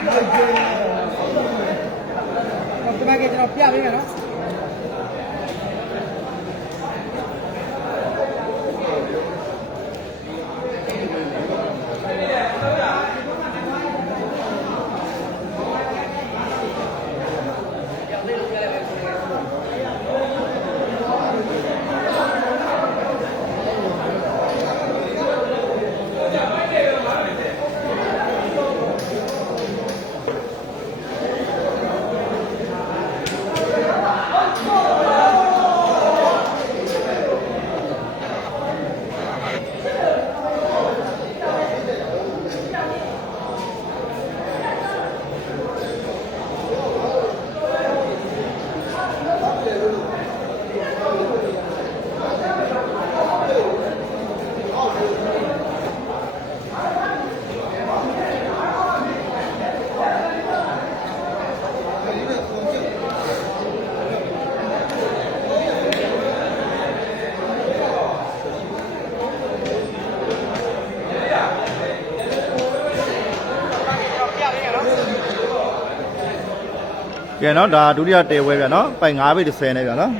ဒီမှာကကျွန်တော်ပြပေးမယ်နော် ကဲနော်ဒါဒုတိယတဲဝဲဗျာနော်ပိုင်9ဘိတ်30နဲ့ဗျာနော်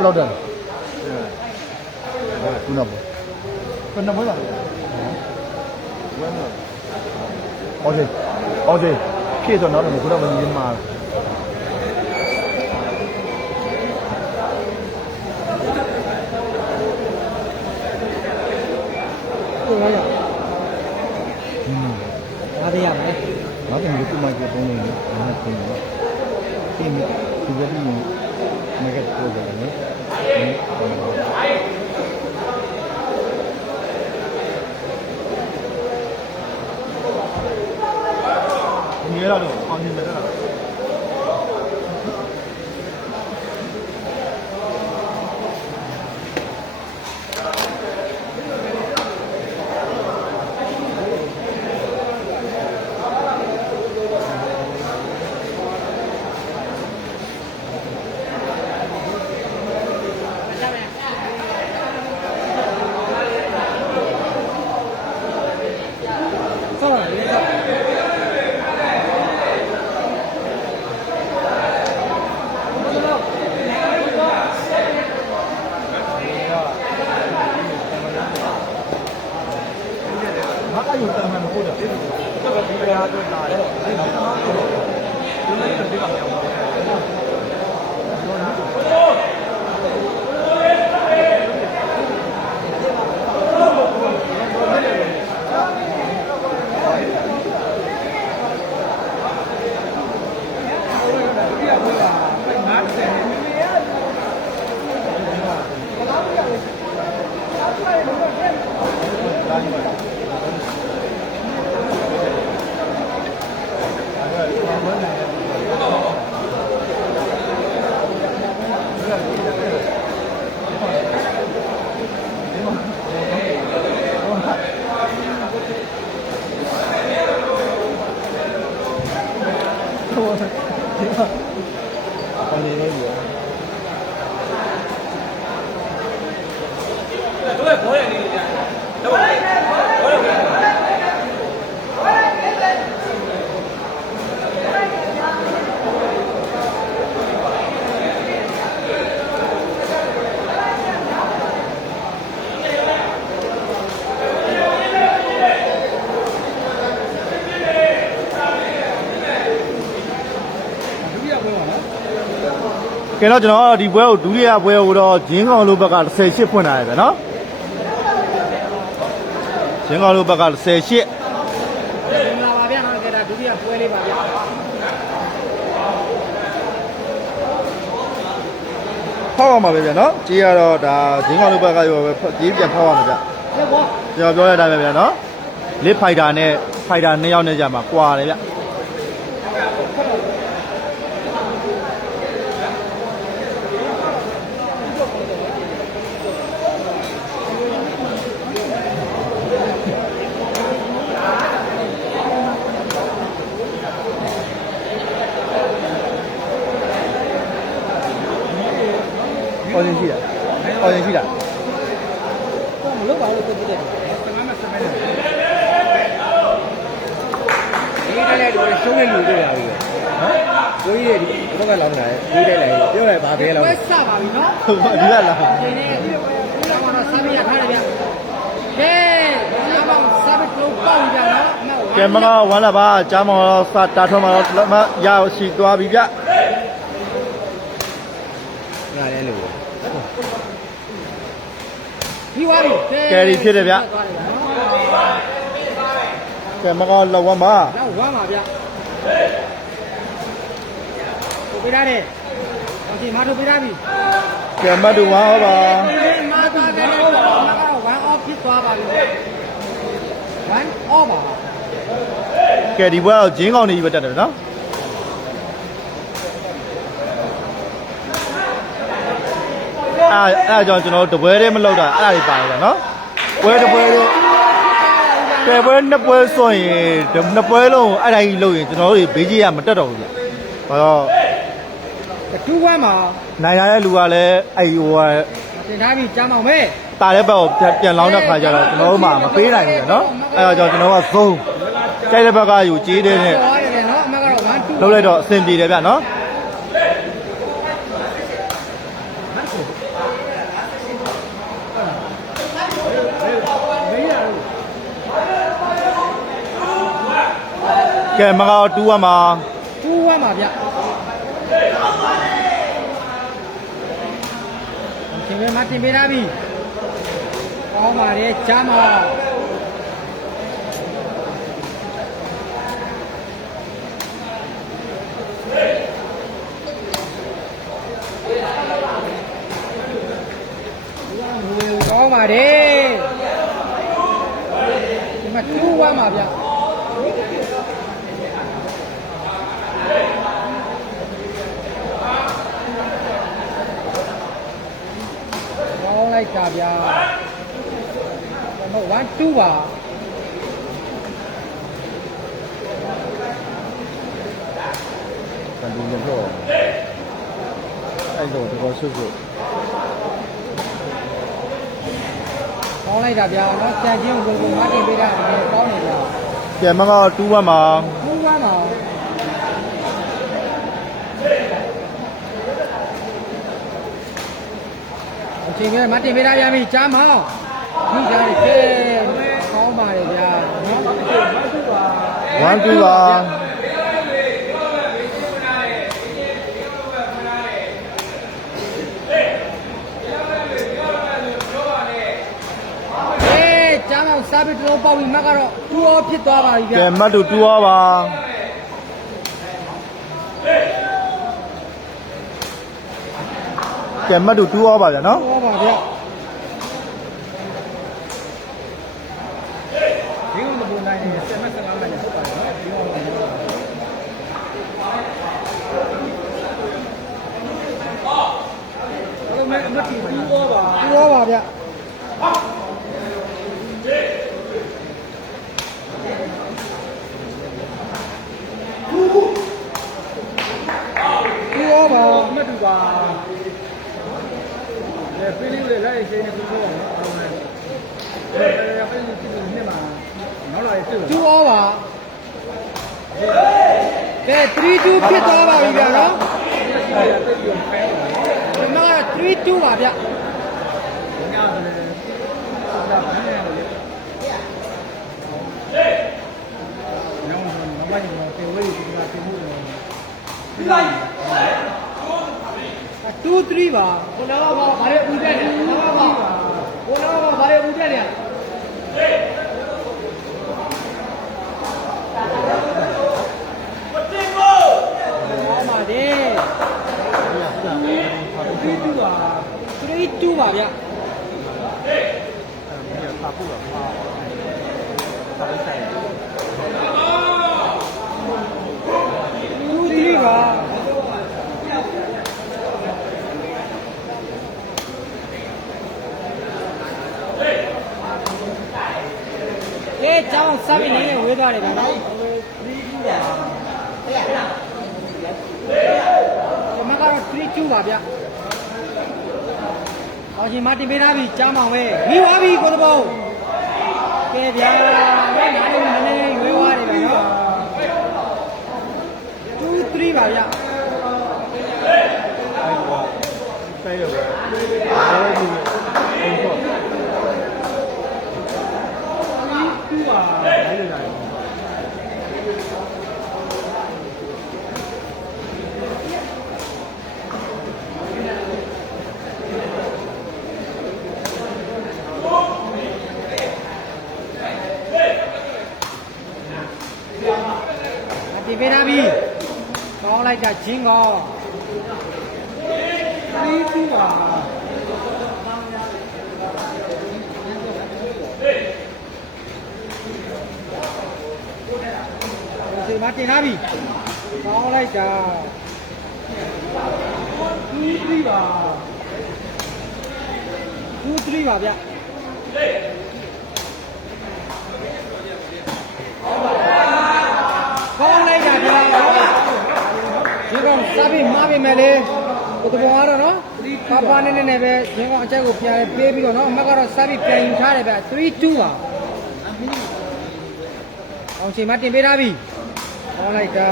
ဘယ်လောက်တက်လဲခုနကဘယ်နှပွဲလာလဲဝမ်းတော့ဟုတ်တယ်ဟုတ်တယ်ခေတော့နောက်တော့ခုနကမြင်မှာကိုရရอืมဘာပြရမလဲဘာပြမျိုးခုမှကြုံနေတယ်ဘာမှသိနေတယ်သိနေဒီကနေ့ မကတ်ပို့တယ်နော်ဒီရတော့အောင်နေတယ်လား ဆောက်ပါလေဆောက် ငါကယူတမ်းမှမဟုတ်တာဒီကဒီကရာ တော့လာတယ် Valeu. ကမြောက်ကဲတော့ကျွန်တော်ဒီပွဲကိုဒုတိယပွဲကိုတော့ဂျင်းကောင်လို့ဘက်က18ဖွင့်လာရတယ်ဗျနော်ဂျင်းကောင်လို့ဘက်က18မင်္ဂလာပါဗျာနော်ကြတာဒုတိယပွဲလေးပါဗျာဖောက်ရမှာပဲဗျနော်ကြီးကတော့ဒါဂျင်းကောင်လို့ဘက်ကရောပဲကြီးပြန်ဖောက်ရမှာဗျဟုတ်ပါကျွန်တော်ပြောရတဲ့အတိုင်းပဲဗျနော်လစ်ဖိုက်တာနဲ့ဖိုက်တာနှစ်ယောက်နဲ့ကြမှာကွာတယ်ဗျ အော်ရင်ရှိတာအော်ရင်ရှိတာတော့မလုပ်ပါဘူးကိုကြည့်တယ်စမမစမနဲ့ဒီကလေးတို့ရှုံးနေလူတွေရပြီဟမ်ကိုကြီးတွေဒီတော့ကလောင်းလာတယ်ဒီတဲ့လည်းပြောရပါဘဲလောင်းပွဲစပါပြီနော်ဟုတ်ပါဒီကလားဒီနေ့ဒီတော့ကတော့စာပြရထားတယ်ဗျာကဲဒီကောင်စာပြလို့ပေါ့ကြနော်အမေကဲမကဝမ်းလာပါကြားမောစတာထွန်းမှာတော့မရရှိသွားပြီဗျရတယ်လို့ ဒီဝါရီကယ်ရီဖြစ်တယ်ဗျကဲမကလောဝမ်းပါတော့ဝမ်းပါဗျာကိုပြရတယ်ဟောဒီမထုတ်ပြရပြီကဲမတ်တူဝမ်းဟောပါမာတာတယ်လို့တော့မကတော့ဝမ်းအော့ဖြစ်သွားပါပြီဝမ်းအော့ပါကဲဒီဘွဲတော့ဂျင်းကောင်နေကြီးပဲတက်တယ်နော် အဲ့အဲ့ကြောင့်ကျွန်တော်တို့တပွဲတည်းမလောက်တာအဲ့ဒါတွေပါတယ်နော်ပွဲတစ်ပွဲတော့ကဲပွဲနှစ်ပွဲဆိုရင်နှစ်ပွဲလုံးအဲ့ဒါကြီးလုပ်ရင်ကျွန်တော်တို့ဘေးကြီးကမတက်တော့ဘူးဗျဘာတော့တူဝမ်းမှာနိုင်လာတဲ့လူကလည်းအဲ့ဟိုဟာတင်ထားပြီးကြားမောင်မဲတာတဲ့ဘက်ကိုပြန်လောင်းတဲ့ခါကျတော့ကျွန်တော်တို့မှမပေးနိုင်ဘူးနော်အဲ့တော့ကျွန်တော်ကသုံးကြိုက်တဲ့ဘက်ကယူကြီးတဲ့နဲ့ဟောရတယ်နော်အမကတော့ဝမ်းတူလုပ်လိုက်တော့အဆင်ပြေတယ်ဗျနော် ကဲမကောတူဝမှာတူဝမ်းပါဗျသင်မဲမတင်ပေးထားပြီကောင်းပါလေကြားမောင်ကောင်းပါတယ်ဒီမှာတူဝမ်းပါဗျ ကော ဗျာမဟုတ်1 2ပါကန်ဒီရတော့အဲ့တော့ဒီကောဆုပ်ဆုပ်ကောင်းလိုက်တာဗျာနော်ဆန်ချင်းကိုကိုမတင်ပေးတာလည်းကောင်းနေဗျာပြန်မကတော့2ပါမှာ တင်ခဲ့မတင်ပေးတာပြန်ပြီကြားမောင်းမိသားစုကဲကောင်းပါလေဗျာဝမ်းကူပါစားပြီးတော့ပေါ့ပြီမက်ကတော့တူအောင်ဖြစ်သွားပါပြီဗျာကဲမက်တူတူအောင်ပါကဲမတ်တို့တူအောင်ပါဗျာနော် ဗျာဒီလိုပုံနိုင်နေဆက်မဆက်လာမှလည်းဟုတ်ပါတယ်နော်ဒီလိုပုံနိုင်ဘယ်လိုမဲ့အမတ်ကြီးဘူးရောပါဘူးရောပါဗျာဘူးရောပါအမတ်တူပါ လေပင်းလေးတွေလိုက်ရှင်းနေဘူးတော့အောင်မယ်အဲအဲပင်းလေးကြည့်နေမှာနောက်လာရေးတွေ့တူဩပါကဲ3 2ဖြစ်သွားပါပြီဗျာနော်ဒီမှာ3 2ပါဗျာ3ပါကိုနောက် ကဘာလဲဦးတက်တယ်နောက်ကကိုနောက်ကဘာလဲဦးတက်တယ်ဟေးပါတယ်3 2ပါ3 2ပါဗျ 2 3ပါအေးကျောင်းစမ်းနေဝေးသွားတယ်ဗျာနော်ဒီမှာကတော့3 2ပါဗျအော်ရှင်မတင်ပေး ထားပြီကြားမောင်ပဲပြီးသွားပြီကိုတဘောကဲဗျာနားလေးနည်းနည်းဝေးသွားတယ်ဗျာနော်2 3ပါဗျဆိုင်ရပဲဒါလည်းဒီပုံတော့ 2ပါ အဲ့လိုလာ မတင်ပေးထားပြီ ကောင်းလိုက်တာချင်းကောင်း3 2ပါဒီမှာတင်ထားပြီကောင်းလိုက်တာ2 3ပါ2 3ပါဗျကောင်းလိုက်တာဗျာဒီကောင် စားပြီးမှားပြီမဲ့လေဘုဒ္ဓဘောကတော့နော်ပါပါနေနေနဲ့ပဲဒီကောင်အချက်ကိုပြန်ပေးပြီးတော့နော်အမကတော့စားပြီးပြန်ယူထားတယ်ဗျ3 2ပါအောင်ချိန်မတင်ပေးထားပြီကောင်းလိုက်တာ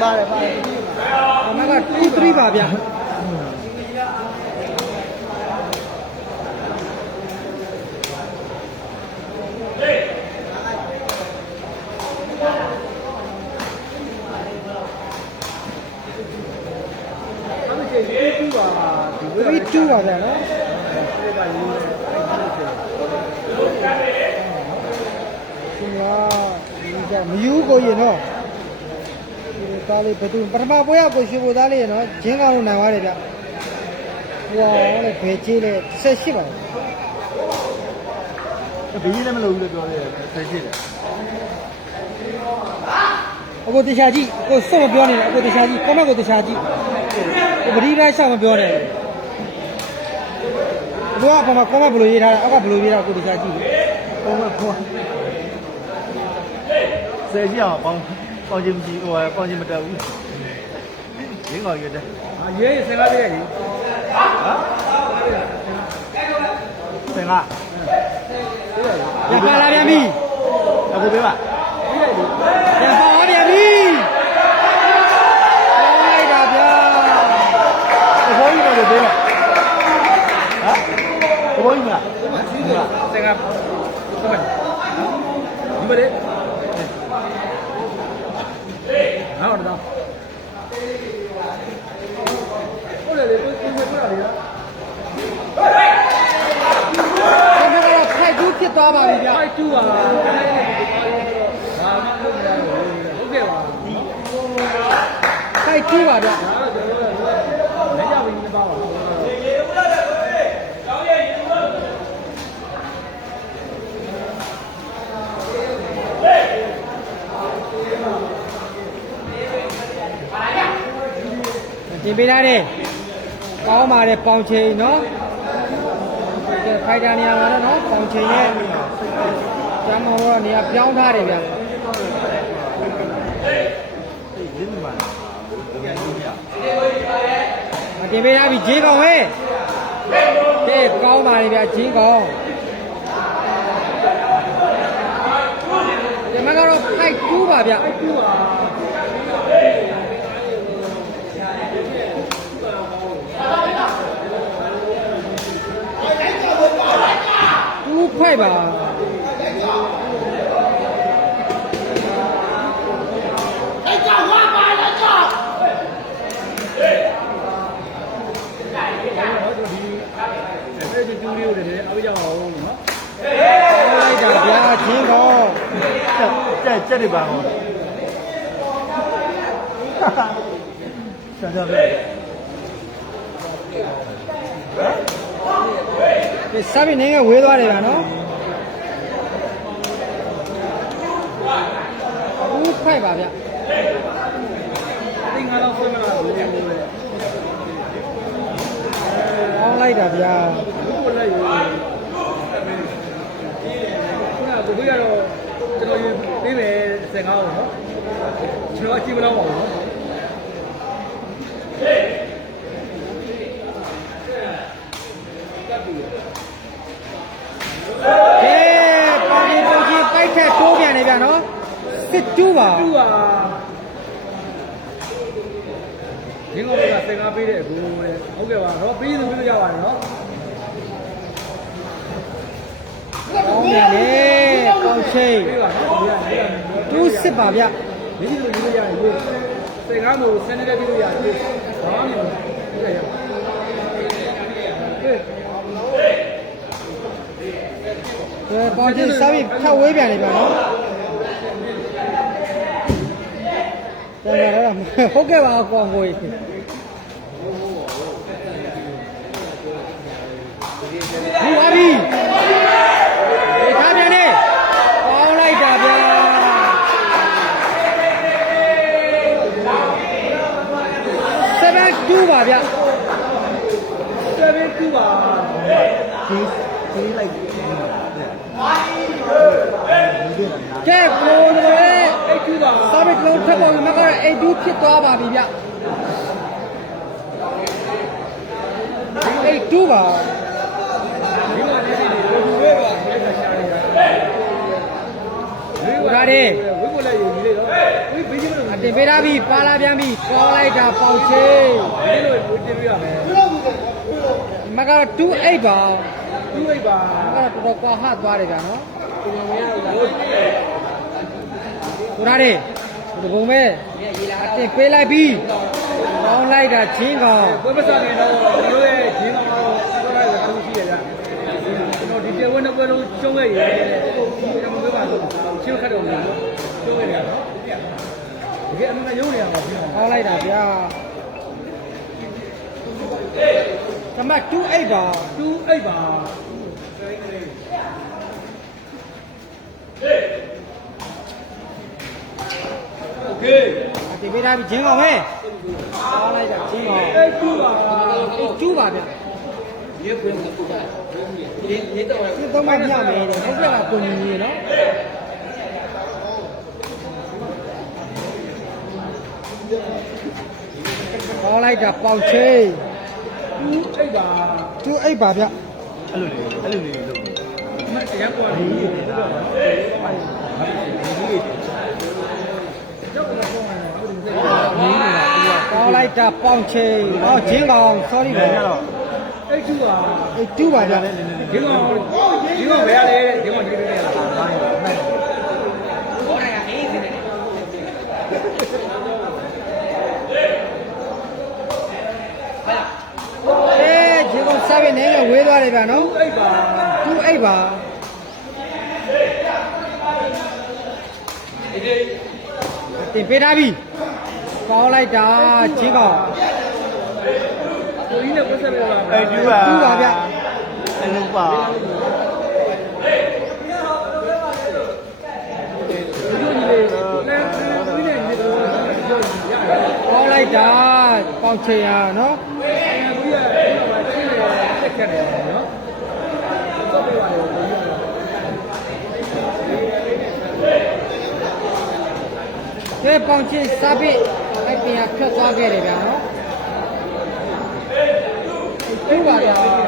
ပါတယ်ပါတယ်အမက2 3ပါဗျာ 3 2ပါဗျာနော်ဒီလားဒီကမယူကိုရင်နော်ဒီသားလေးဘယ်သူပထမပွဲကကိုရွှေဘိုသားလေးရနော်ဂျင်းကောင်လို့နိုင်သွားတယ်ဗျဟိုလေဘယ်ကြီးလဲ18ပါဘူးဘေးလည်းမလုပ်ဘူးလို့ပြောတယ်ဆက်ရှိတယ်အခုတခြားကြည့်ကိုစုံမပြောနေတယ်အခုတခြားကြည့်ကောမက်ကိုတခြားကြည့်ကို ပတိတိုင်းရှောက်မပြောနဲ့ဘုရားဘာမှကောမက်ဘယ်လိုရေးထားတာအောက်ကဘယ်လိုရေးထားကိုတခြားကြည့်ပုံမှန်ပုံဆက်ရှိအောင်ပေါင်းပေါင်းချင်းမရှိဟိုပေါင်းချင်းမတက်ဘူးရင်းကောင်ရွတ်တယ်အာရေးရေးဆင်ကားလေးလေဟမ်ဆင်ကရပါလာပြန်ပြီအခုပေးပါရပါလာပြန်ပြီလိုက်တာဗျာ သဘောကြီးတော့ပေးပါဟမ်သဘောကြီးမလား ဆင်ကားကောမက် ဒီမလေးဟာတော့ဟုတ်တယ်လေကိုကိုပြောတာလေကောမက်ကတော့ဖိုက်ကူးဖြစ်သွားပါပြီဗျာဖိုက်ကူးပါဘာမှလုပ်မရဘူးဟုတ်ကဲ့ပါဖိုက်ကူးပါဗျာဒါတော့ကျွန်တော်လည်းလက်ကြဝင်နေပါပါ တင်ပေးထားတယ်ကောင်းပါတယ်ပေါင်ချိန်နော်ကဲဖိုက်တာနေရာမှာတော့နော်ပေါင်ချိန်ရဲ့ကျမ်းမောတော့နေရာပြောင်းထားတယ်ဗျာလင်းမှာမတင်ပေးထားပြီဂျင်းကောင်ဟဲ့ကဲကောင်းပါလေဗျာဂျင်းကောင်ဒီမှာကတော့ဖိုက်ကူးပါဗျာကူးပါ 快吧。 ဒီစားပြီးနေငယ်ဝေးသွားတယ်ဗျာနော်ဘူးဖိုက်ပါဗျာတိတ်ငါတော့ဆွဲမလားဘူးလေဘုအောင်းလိုက်တာဗျာကိုလိုက်ရောခုနကဘုရားတော့ကျွန်တော်ယူပေးမယ်15အောင်နော်ကျွန်တော်အကြည့်မလို့ပါဘူးနော် ကဲပါတီပုံကြီးပိုက်ထက်တိုးပြန်နေဗျာနော်စစ် တူးပါသူ့ဟာဒီကောင်က15ပေးတဲ့အခုတဲ့ဟုတ်ကဲ့ပါတော့ပေးသူပေးလို့ရပါတယ်နော်အောင်းပြန်လေပေါင်ချိတ်ပေးပါနော်ဘုရားပေးပါမယ်တူးစစ်ပါဗျာမင်းတို့ယူလို့ရတယ်ဒီ15မျိုးဆင်းနေတဲ့ပေးလို့ရတယ်ဘာမှမလုပ်ဘူးရရကဲကဲပေါင်ချိတ်စားပြီးထပ်ဝေးပြန်နေဗျာနော်တန် ကြရတာဟုတ်ကဲ့ပါအကောင်ကိုကြီးဒီပါပြီဒီထားပြန်နေပေါင်းလိုက်တာဗျာ7 2ပါဗျာ7 2ပါဒီဒီလိုက်ဒီကဲကိုယ်တွေ8 2ပါစာပေကလုံးထပ်ပေါ်မှာကတော့ အိတ်တူးဖြစ်သွားပါပြီဗျအိတ်တူးပါဒီမှာနေနေဘယ်လိုလဲပါဒီကရှာနေတာဝိကိုလည်းယူနေလေတော့ဝိဘေးကြီးမလို့အတင်ပေးထားပြီပါလာပြန်ပြီကောလိုက်တာပေါက်ချေဒီလိုဝိတင်ပြရမယ်မကတော့28ပါသူ့အိပ်ပါမကတော့တော်တော်ကွာဟသွားတယ်ဗျာနော်ကိုယ်ဝင်ရတာကိုရားတွေ ဒီဘုံပဲအတင်ပေးလိုက်ပြီကောင်းလိုက်တာချင်းကောင်ဘယ်ပစားနေတော့ဒီလိုရဲ့ဂျင်းတော့တော့ရတာသူရှိရကြကျွန်တော်ဒီတဲဝဲနှစ်ပွဲလုံးကျုံးခဲ့ရတယ်ကျွန်တော်ပြောပါဆိုချင်းခတ်တော်မလို့ကျုံးခဲ့ရတော့တကယ်အမှန်ရုံးနေရမှာဖြစ်ကောင်းလိုက်တာဗျာကမ28ပါသူ့အိပ်ပါ အတင်ပေးထားပြီချင်းကောင်ပဲကောင်းလိုက်တာချင်းကောင်အဲ့သူ့ပါအိတ်တူးပါဗျာရေပွင့်ကူတာဒီဒီတော့ဒီတော့မှညမယ်တဲ့ဟုတ်ကဲ့လားကိုညီညီနော်ကောင်းလိုက်တာပေါင်ချိတ်သူ့အိပ်ပါသူအိတ်ပါဗျအဲ့လိုလေးအဲ့လိုလေးလုပ်မတရားကွာဒီတော့ကော င်းလိုက်တာပေါင်ချိတ်ဟောဂျင်းကောင် sorry ပါနေတော့အဲ့သူ့ပါအိတ်တူးပါဗျဒီကောင်ဒီကောင်ဘယ်ရလဲဒီကောင်ဒီလိုနေရတာအေးဂျင်းကောင်စားပြီးနေငယ်ဝေးသွားတယ်ဗျနော်အိပ်ပါသူအိတ်ပါတင်ပေးထားပြီ ကောင်းလိုက်တာဂျင်းကောင်ကိုကြီးနဲ့ပတ်သက်လို့လားအဲ့တူပါအဲ့လိုပါဒီလိုကြီးလေလဲကိုကြီးနဲ့နေတော့ပြောရတယ်ကောင်းလိုက်တာပေါင်ချိတ်ရနော်ကိုကြီးကဒီတော့မှချင်းနေတက်ခက်နေတယ်နော်တော့ပြရတယ်ကိုကြီးကကဲပေါင်ချိတ်စားပြီးအဲ့ ပြင်ကဖြတ်သွားခဲ့တယ်ဗျာနော်တူပါဗျာကောင်း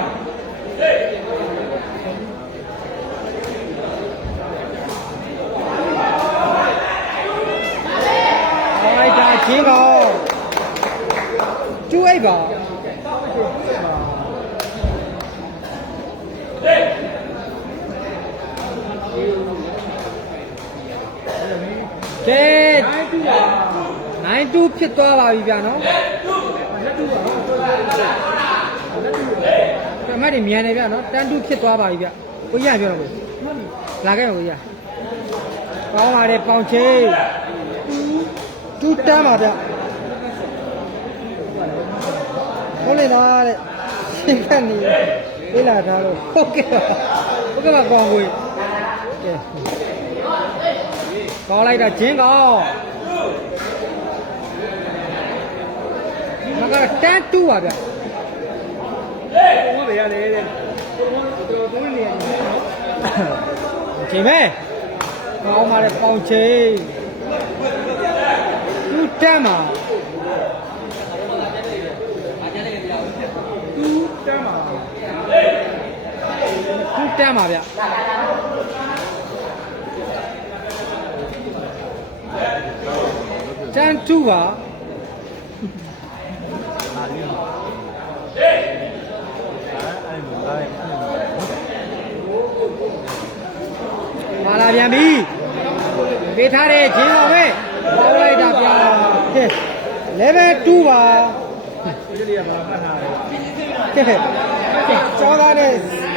လိုက်တာချင်းကောင်ကျူအိတ်ပါကဲ အဲ့သူ့ပါ 92ဖြစ်သွားပါပြီဗျာနော်လက်သူ့ပါကမတ်တွေမြန်နေဗျာနော်တန်တူဖြစ်သွားပါပြီဗျကိုရပြောတော့ကိုလာခဲ့ပါကိုရကောင်းပါလေပေါင်ချင်းတူတန်းပါဗျဟုတ်လေလားတဲ့ရှင်းကနေပြေးလာထားလို့ဟုတ်ကဲ့ပါဟုတ်ကဲ့ပါကောင်းကိုကဲကောင်းလိုက်တာဂျင်းကောင်း ကတန်းတူပါဗျဘုံကပဲရတယ်တဲ့ဘုံကတော်တော်နေရတယ်နော်ချိန်မဲကောင်းပါလေပေါင်ချိန်တူတန်းပါသူတမ်းပါတူတန်းပါဗျတန်းတူပါ ပါလာပြန်ပြီပေးထားတဲ့ဂျင်းတော်ပဲပေါင်းလိုက်တာဗျာကဲ level 2ပါဒီလေးကဘာမှတ်ထားတယ်ကဲကဲကျောင်းသားနဲ့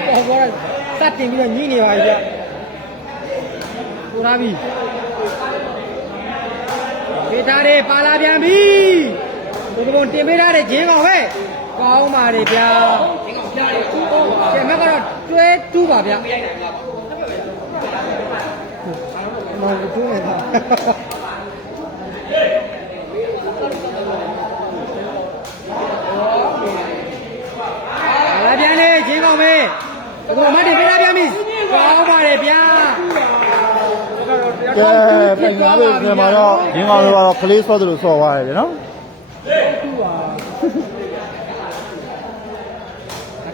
ဟောကတော့စတင်ပြီးတော့ညှိနေပါပြီဗျပူလာပြီပေးထားတဲ့ပါလာပြန်ပြီဘုံဘုံတင်ပေးထားတဲ့ဂျင်းကောင်ပဲကောင်းပါလေဗျာကဲမကတော့တွဲတူးပါဗျာ မဟုတ်တူးနေတာလာပြန်လေဂျင်းကောင်ပဲဘုံမတ်တင်ပေးလာပြန်ပြီကောင်းပါလေဗျာကဲပြန်ရလို့ပြန်มาတော့ရင်းကောင်တို့ကတော့ကလေးဆော့တယ်လို့ဆော့သွားတယ်နော်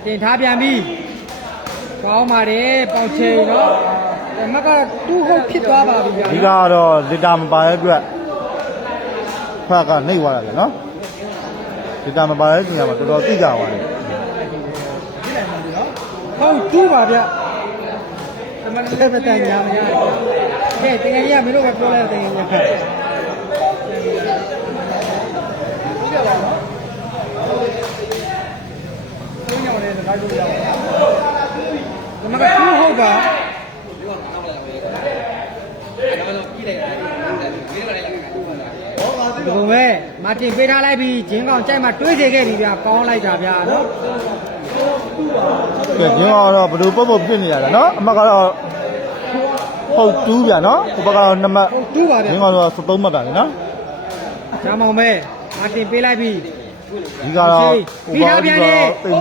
တင်ထားပြန်ပြီကောင်းပါတယ်ပေါင်ချိန်နော်အဲ မကတူးဟုတ်ဖြစ်သွားပါပြီဗျာဒီကတော့လီတာမပါတဲ့အတွက်ဖတ်ကနှိပ်သွားတာလေနော်လီတာမပါတဲ့နေရာမှာတော်တော်သိကြသွားတယ်ဟုတ်တူးပါဗျအမလည်းပဲတန်ညာမရကဲတကယ်ကြီးကမင်းတို့ပဲပြောလိုက်တကယ်ကြီးကသူညောင်းနေတဲ့တို င်းလို့ရအောင်မကတူးဟုတ်ပါဒီကုံပဲမာတင်ပေးထားလိုက်ပြီဂျင်းကောင်ကြိုက်မှတွေးစေခဲ့ပြီဗျာကောင်းလိုက်တာဗျာနော်ကဲရင်းကောင်ကတော့ဘယ်လိုပုံပုံဖြစ်နေရတာနော်အမကတော့ဟုတ်တူးပြန်နော်ဟိုဘက်ကတော့2မှတ်ဟုတ်တူးပါရဗျာင်းကောင်တို့က73မှတ်တာလေနော်ဂျာမောင်ပဲမာတင်ပေးလိုက်ပြီဒီကတော့ဟိုဘက်ကတိတ်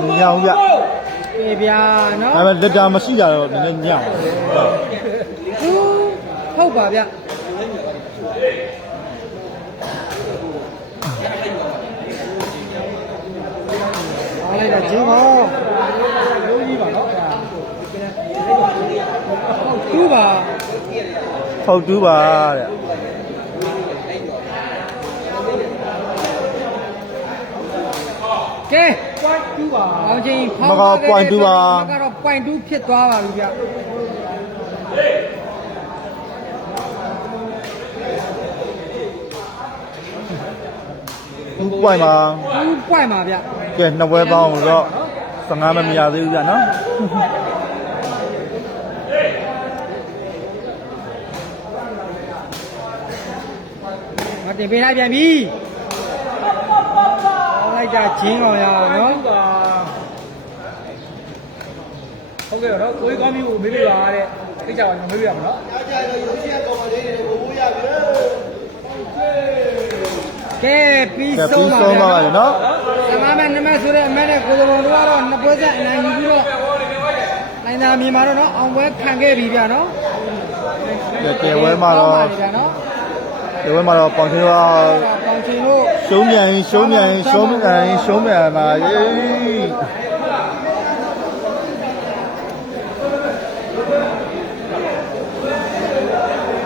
နေညောင်းပြပြေဗျာနော်ဒါပေမဲ့လက်တာမရှိတာတော့နည်းနည်းညောင်းတူးဟုတ်ပါဗျာ လိုက်တာဂျင်းကောင်လုံးကြီးပါနော်အဲ့ဒါတူးပါဟုတ်တူးပါတဲ့ကဲပွိုင်း2ပါအောင်ချင်းမက point 2ပါမကတော့ point 2ဖြစ်သွားပါပြီဗျ2 point ပါ2 point ပါဗျ ကဲနှစ်ပွဲပေါင်းတော့15မမရသေးဘူးဗျနော်မတင်ပေးလိုက်ပြန်ပြီအောင်လိုက်တာဂျင်းကောင်ရအောင်နော်2ပါဟုတ်ကဲ့တော့ကိုကြီးကောင်းပြီကိုမေးပြပါတဲ့သိကြပါကျွန်တော်မေးပြရမှာနော်ကဲပြီးကဲဆုံးပြီးပါဆုံးဗျာပါပါလေနော်သမားမန မဆိုတဲ့အမနဲ့ကိုယ်တော်တို့ကတော့နှစ်ပွဲဆက်အနိုင်ယူပြီးတော့နိုင်တာမြေမှာတော့နော်အောင်ပွဲခံခဲ့ပြီဗျာနော်ကဲကဲဝဲမှာတော့ကောင်းပါလေဗျာနော်ကဲဝဲမှာတော့ပေါင်ချင်းကပေါင်ချင်တို့ရှုံးမြန်ရင်ရှုံးမြန်ရင်ရှုံးမြန်ရင်ရှုံးမြန်မှာရေး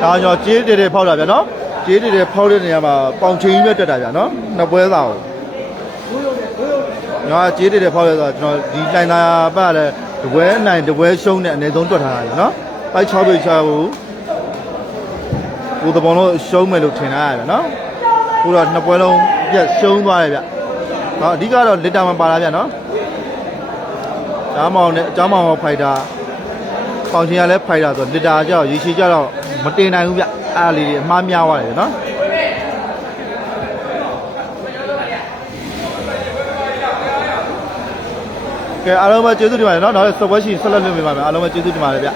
ဒါကြောင့်ကြေးတည်တယ်ဖောက်တာဗျာနော်ကြေးတည်တယ်ဖောက်တဲ့နေရာမှာပေါင်ချင်းကြီးမြတ်တက်တာဗျာနော်နှစ်ပွဲသာကို ငါကြေးတည်တယ်ဖောက်ရဆိုတော့ကျွန်တော်ဒီတိုင်သာပတ်လည်းတပွဲနိုင်တပွဲရှုံးတဲ့အနည်းဆုံးတွက်ထားတာဗျာနော်ပိုက်6ပိတ်ချဘူးကိုယ်တပုံလို့ရှုံးမယ်လို့ထင်တာဗျာနော်ကိုတော့နှစ်ပွဲလုံးပြက်ရှုံးသွားတယ်ဗျဟောအဓိကတော့လစ်တာမပါလာဗျာနော်ကျောင်းမောင်နဲ့ကျောင်းမောင်ဟောဖိုက်တာပေါင်ချင်းကလည်းဖိုက်တာဆိုလစ်တာကြောက်ရေရှည်ကြတော့မတင်နိုင်ဘူးဗျအဲ့ဒါလေးတွေအမှားများသွားတယ်နော် အားလုံးပဲကျေးဇူးတင်ပါတယ်နော်နောက်ဆက်ပွဲရှိရင်ဆက်လက်လုပ်ပေးပါမယ်အားလုံးပဲကျေးဇူးတင်ပါတယ်ဗျ